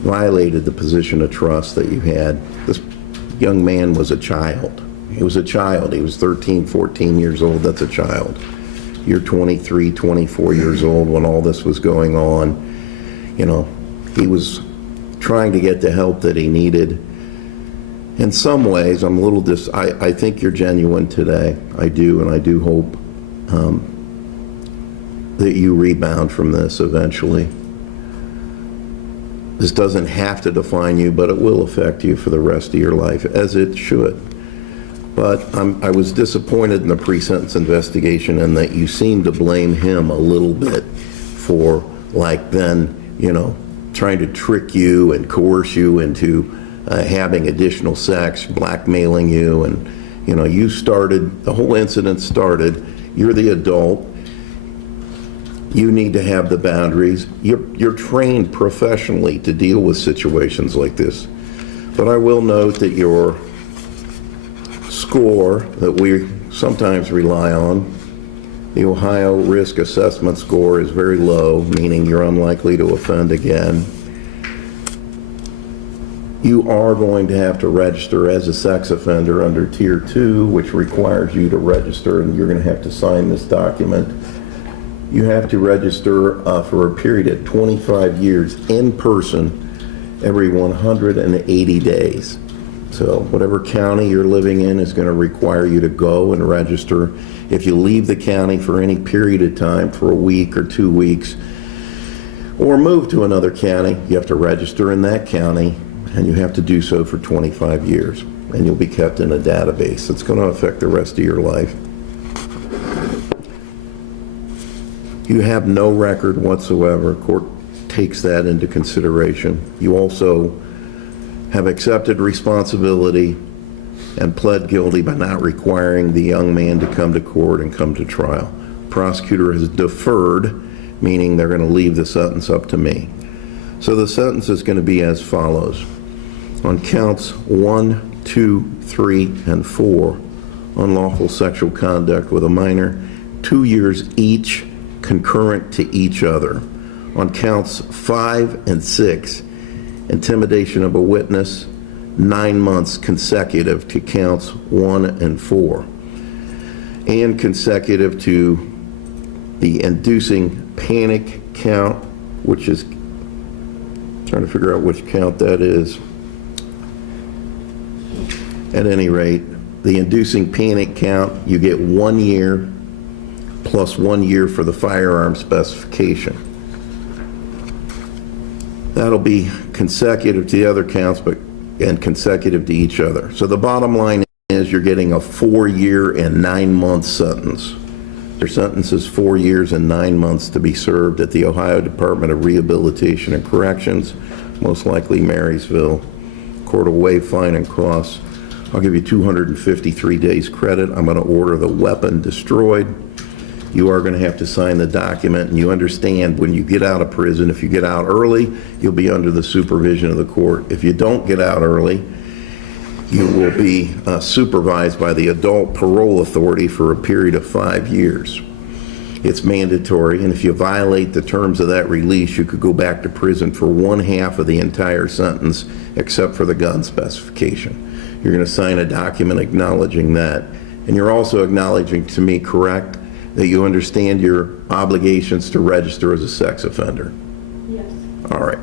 violated the position of trust that you had. This young man was a child. He was a child. He was 13, 14 years old. That's a child. You're 23, 24 years old when all this was going on. You know, he was trying to get the help that he needed. In some ways, I'm a little I think you're genuine today. I do, and I do hope that you rebound from this eventually. This doesn't have to define you, but it will affect you for the rest of your life, as it should. But I was disappointed in the pre-sentence investigation and that you seem to blame him a little bit for, like, then, you know, trying to trick you and coerce you into having additional sex, blackmailing you, and, you know, you started, the whole incident started, you're the adult, you need to have the boundaries, you're trained professionally to deal with situations like this. But I will note that your score that we sometimes rely on, the Ohio Risk Assessment Score, is very low, meaning you're unlikely to offend again. You are going to have to register as a sex offender under Tier 2, which requires you to register, and you're going to have to sign this document. You have to register for a period of 25 years in person every 180 days. So whatever county you're living in is going to require you to go and register. If you leave the county for any period of time, for a week or 2 weeks, or move to another county, you have to register in that county, and you have to do so for 25 years. And you'll be kept in a database. It's going to affect the rest of your life. You have no record whatsoever. Court takes that into consideration. You also have accepted responsibility and pled guilty by not requiring the young man to come to court and come to trial. Prosecutor has deferred, meaning they're going to leave the sentence up to me. So the sentence is going to be as follows. On counts 1, 2, 3, and 4, unlawful sexual conduct with a minor, 2 years each, concurrent to each other. On counts 5 and 6, intimidation of a witness, 9 months consecutive to counts 1 and 4, and consecutive to the inducing panic count, which is, trying to figure out which count that is. At any rate, the inducing panic count, you get 1 year plus 1 year for the firearm specification. That'll be consecutive to the other counts, and consecutive to each other. So the bottom line is you're getting a 4-year and 9-month sentence. Their sentence is 4 years and 9 months to be served at the Ohio Department of Rehabilitation and Corrections, most likely Marysville. Court will waive fine and costs. I'll give you 253 days credit. I'm going to order the weapon destroyed. You are going to have to sign the document, and you understand when you get out of prison, if you get out early, you'll be under the supervision of the court. If you don't get out early, you will be supervised by the Adult Parole Authority for a period of 5 years. It's mandatory, and if you violate the terms of that release, you could go back to prison for 1/2 of the entire sentence, except for the gun specification. You're going to sign a document acknowledging that. And you're also acknowledging to me, correct, that you understand your obligations to register as a sex offender? Yes. All right.